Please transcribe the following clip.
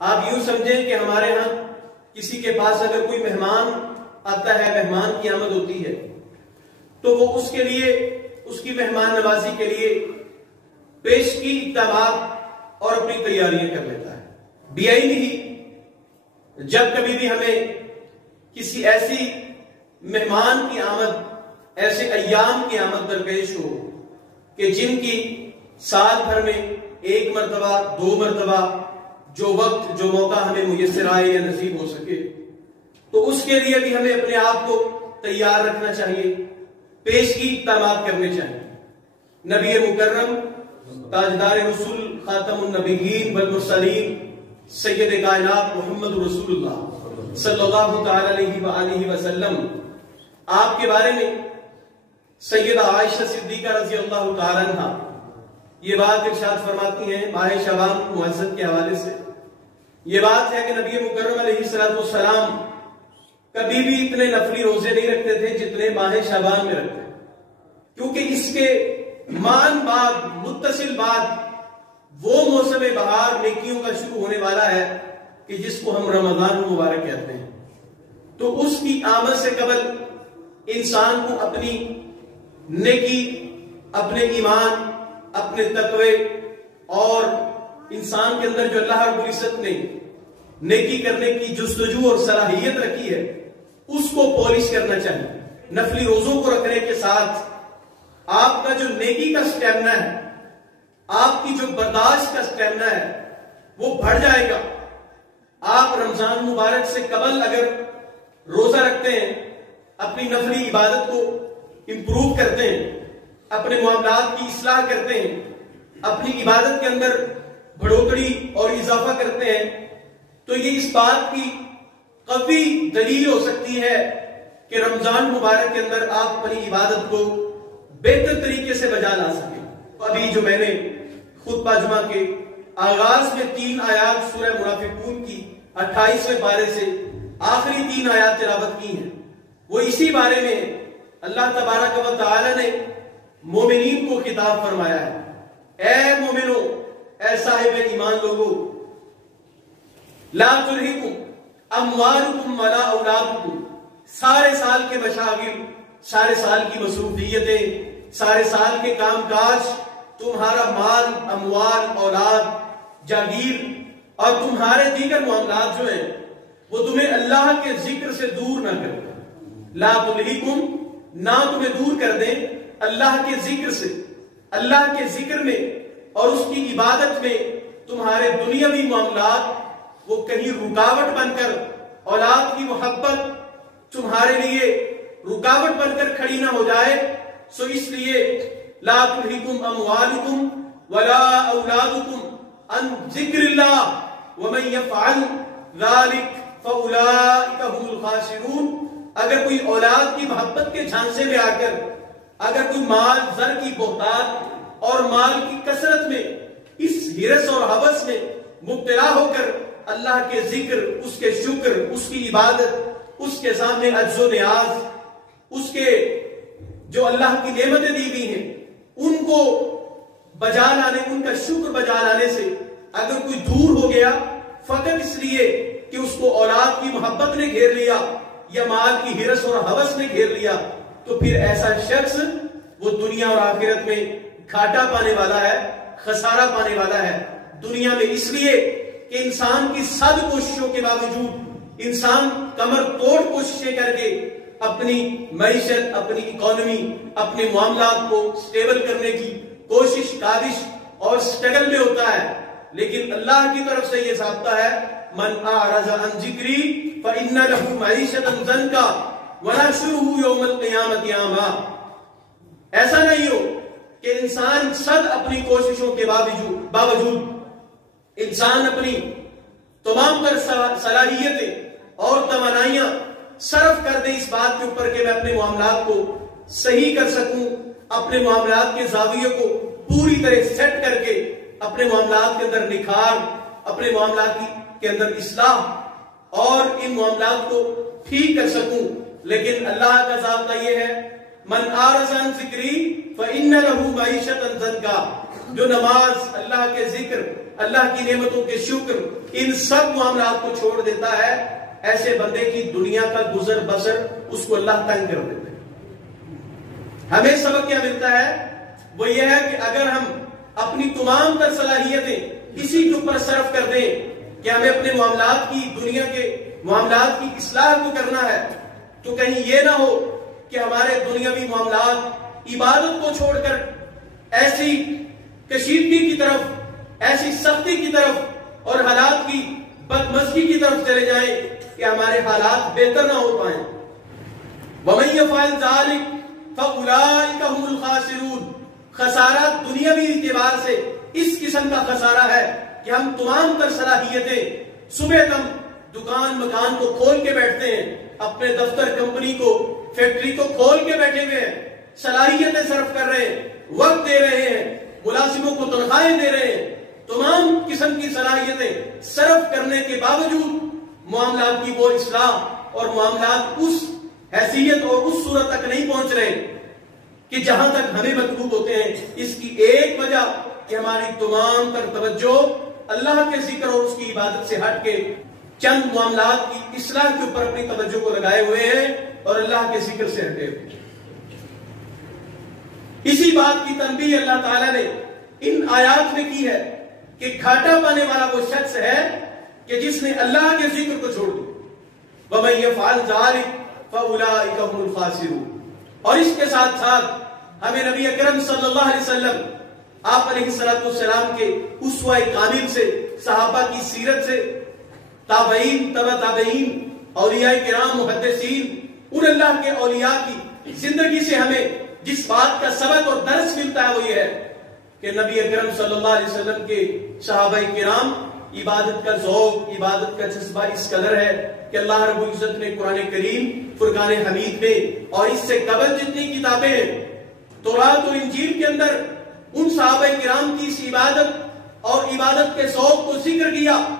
آپ یوں سمجھیں کہ ہمارے ہاں کسی کے پاس اگر کوئی مہمان آتا ہے، مہمان کی آمد ہوتی ہے، تو وہ اس کے لیے، اس کی مہمان نوازی کے لیے پیش کی اقدامات اور اپنی تیاریاں کر لیتا ہے۔ بیائی نہیں، جب کبھی بھی ہمیں کسی ایسی مہمان کی آمد، ایسے ایام کی آمد درپیش ہو کہ جن کی سال بھر میں ایک مرتبہ، دو مرتبہ جو وقت، جو موقع ہمیں میسر آئے یا نصیب ہو سکے، تو اس کے لیے بھی ہمیں اپنے آپ کو تیار رکھنا چاہیے، پیش کی اقدامات کرنے چاہیے۔ نبی مکرم، تاجدار رسول، خاتم النبیین والمرسلین، سید کائنات محمد رسول اللہ صلی اللہ تعالی علیہ وآلہ وسلم، آپ کے بارے میں سیدہ عائشہ صدیقہ رضی اللہ تعالی عنہ یہ بات ارشاد فرماتی ہیں ماہ شعبان معزز کے حوالے سے۔ یہ بات ہے کہ نبی مکرم علیہ السلام کبھی بھی اتنے نفلی روزے نہیں رکھتے تھے جتنے ماہ شعبان میں رکھتے، کیونکہ اس کے مان بعد، متصل بعد وہ موسم بہار نیکیوں کا شروع ہونے والا ہے کہ جس کو ہم رمضان مبارک کہتے ہیں۔ تو اس کی آمد سے قبل انسان کو اپنی نیکی، اپنے ایمان، اپنے تقوی اور انسان کے اندر جو اللہ رب العزت نے نیکی کرنے کی جستجو اور صلاحیت رکھی ہے، اس کو پالش کرنا چاہیے۔ نفلی روزوں کو رکھنے کے ساتھ آپ کا جو نیکی کا سٹیمنا ہے، آپ کی جو برداشت کا سٹیمنا ہے، وہ بڑھ جائے گا۔ آپ رمضان مبارک سے قبل اگر روزہ رکھتے ہیں، اپنی نفلی عبادت کو امپروو کرتے ہیں، اپنے معاملات کی اصلاح کرتے ہیں، اپنی عبادت کے اندر بڑھوتری اور اضافہ کرتے ہیں، تو یہ اس بات کی قوی دلیل ہو سکتی ہے کہ رمضان مبارک کے اندر آپ اپنی عبادت کو بہتر طریقے سے بجا لا سکیں۔ ابھی جو میں نے خطبہ جمعہ کے آغاز میں 3 آیات سورہ منافقون کی 28ویں پارے سے آخری 3 آیات تلاوت کی ہیں، وہ اسی بارے میں اللہ تبارک و تعالی نے مومنین کو خطاب فرمایا ہے۔ اے مومنو، اے صاحب ایمان لوگو، لا تلہکم اموالکم ولا اولادکم، سارے سال کے مشاغل، سارے سال کی مصروفیتیں، سارے سال کے کام کاج، تمہارا مال، اموال، اولاد، جاگیر اور تمہارے دیگر معاملات جو ہیں وہ تمہیں اللہ کے ذکر سے دور نہ کریں۔ لا تلہکم، نہ تمہیں دور کر دیں اللہ کے ذکر سے، اللہ کے ذکر میں اور اس کی عبادت میں تمہارے دنیاوی معاملات وہ کہیں رکاوٹ بن کر، اولاد کی محبت تمہارے لیے رکاوٹ بن کر کھڑی نہ ہو جائے۔ سو اس لیے لا تلہکم اموالکم ولا اولادکم عن ذکر اللہ ومن یفعل ذلک فاولئک هم الخاسرون۔ اگر کوئی اولاد کی محبت کے جھانسے میں آ کر، اگر کوئی مال زر کی بہتات اور مال کی کثرت میں، اس ہرس اور ہوس میں مبتلا ہو کر اللہ کے ذکر، اس کے شکر، اس کی عبادت، اس کے سامنے عجز و نیاز، اس کے جو اللہ کی نعمتیں دی گئی ہیں ان کو بجا لانے، ان کا شکر بجا لانے سے اگر کوئی دور ہو گیا فقط اس لیے کہ اس کو اولاد کی محبت نے گھیر لیا یا مال کی ہرس اور ہوس نے گھیر لیا، تو پھر ایسا شخص وہ دنیا اور آخرت میں گھاٹا پانے والا ہے، خسارہ پانے والا ہے۔ دنیا میں اس لیے کہ انسان کی 100 کوششوں کے باوجود انسان کمر توڑ کوششیں کر کے اپنی معیشت، اپنی اکانومی، اپنے معاملات کو سٹیبل کرنے کی کوشش، کاوش اور سٹرگل میں ہوتا ہے، لیکن اللہ کی طرف سے یہ ضابطہ ہے من اعرض عن ذکری فإن له معیشة ضنکا ونحشره یوم القیامة اعمی۔ ایسا نہیں ہو کہ انسان 100 اپنی کوششوں کے باوجود انسان اپنی تمام تر صلاحیتیں اور توانائیاں صرف کر دے اس بات کے اوپر کہ میں اپنے معاملات کو صحیح کر سکوں، اپنے معاملات کے زاویے کو پوری طرح سیٹ کر کے اپنے معاملات کے اندر نکھار، اپنے معاملات کے اندر اصلاح اور ان معاملات کو ٹھیک کر سکوں۔ لیکن اللہ کا ضابطہ یہ ہے من اعرض عن ذکری فإن له معیشة ضنکا، جو نماز، اللہ کے ذکر، اللہ کی نعمتوں کے شکر، ان سب معاملات کو چھوڑ دیتا ہے، ایسے بندے کی دنیا کا گزر بسر اس کو اللہ تنگ کر دیتا ہے۔ ہمیں سبق کیا ملتا ہے؟ وہ یہ ہے کہ اگر ہم اپنی تمام تر صلاحیتیں اسی کے اوپر صرف کر دیں کہ ہمیں اپنے معاملات کی، دنیا کے معاملات کی اصلاح کو کرنا ہے، تو کہیں یہ نہ ہو کہ ہمارے دنیاوی معاملات عبادت کو چھوڑ کر ایسی کشیدگی کی طرف، ایسی سختی کی طرف اور حالات کی بدمزگی کی طرف چلے جائیں کہ ہمارے حالات بہتر نہ ہو پائیں۔ وَمَن يَفْعَلْ ذَلِكَ فَأُولَٰئِكَ هُمُ الْخَاسِرُونَ۔ خسارہ دنیاوی اعتبار سے اس قسم کا خسارہ ہے کہ ہم تمام تر صلاحیتیں، صبح ہم دکان مکان کو کھول کے بیٹھتے ہیں، اپنے دفتر کمپنی کو فیکٹری کو کھول کے بیٹھے ہوئے ہیں، صلاحیتیں صرف کر رہے ہیں، وقت دے رہے ہیں، ملازموں کو تنخواہیں دے رہے ہیں، تمام قسم کی صلاحیتیں صرف کرنے کے باوجود معاملات کی وہ اصلاح اور معاملات اس حیثیت اور اس صورت تک نہیں پہنچ رہے کہ جہاں تک ہمیں مطلوب ہوتے ہیں۔ اس کی ایک وجہ کہ ہماری تمام تر توجہ اللہ کے ذکر اور اس کی عبادت سے ہٹ کے چند معاملات کی اصلاح کے اوپر اپنی توجہ کو لگائے ہوئے ہیں اور اللہ کے ذکر سے ہٹے ہوئے۔ اسی بات کی تنبیہ اللہ تعالیٰ نے ان آیات میں کی ہے کہ گھاٹا پانے والا وہ شخص ہے کہ جس نے اللہ کے ذکر کو چھوڑ دیا۔ وَمَن يَفْعَلْ ذَلِكَ فَأُولَٰئِكَ هُمُ الْخَاسِرُونَ۔ اور اس کے ساتھ ساتھ ہمیں نبی اکرم صلی اللہ علیہ وسلم، آپ علیہ السلام کے اسوہ کامل سے، صحابہ کی سیرت سے، تابعین، تبع تابعین، اولیاء کرام، محدثین، ان اللہ کے اولیاء کی زندگی سے ہمیں جس بات کا سبق اور درس ملتا ہے وہ یہ ہے کہ نبی اکرم صلی اللہ علیہ وسلم کے صحابہ کرام عبادت کا ذوق، عبادت کا جذبہ اس قدر ہے کہ اللہ رب العزت نے قرآن کریم، فرقان حمید میں اور اس سے قبل جتنی کتابیں ہیں، تورات اور انجیل کے اندر ان صحابہ کرام کی اس عبادت اور عبادت کے ذوق کو ذکر کیا۔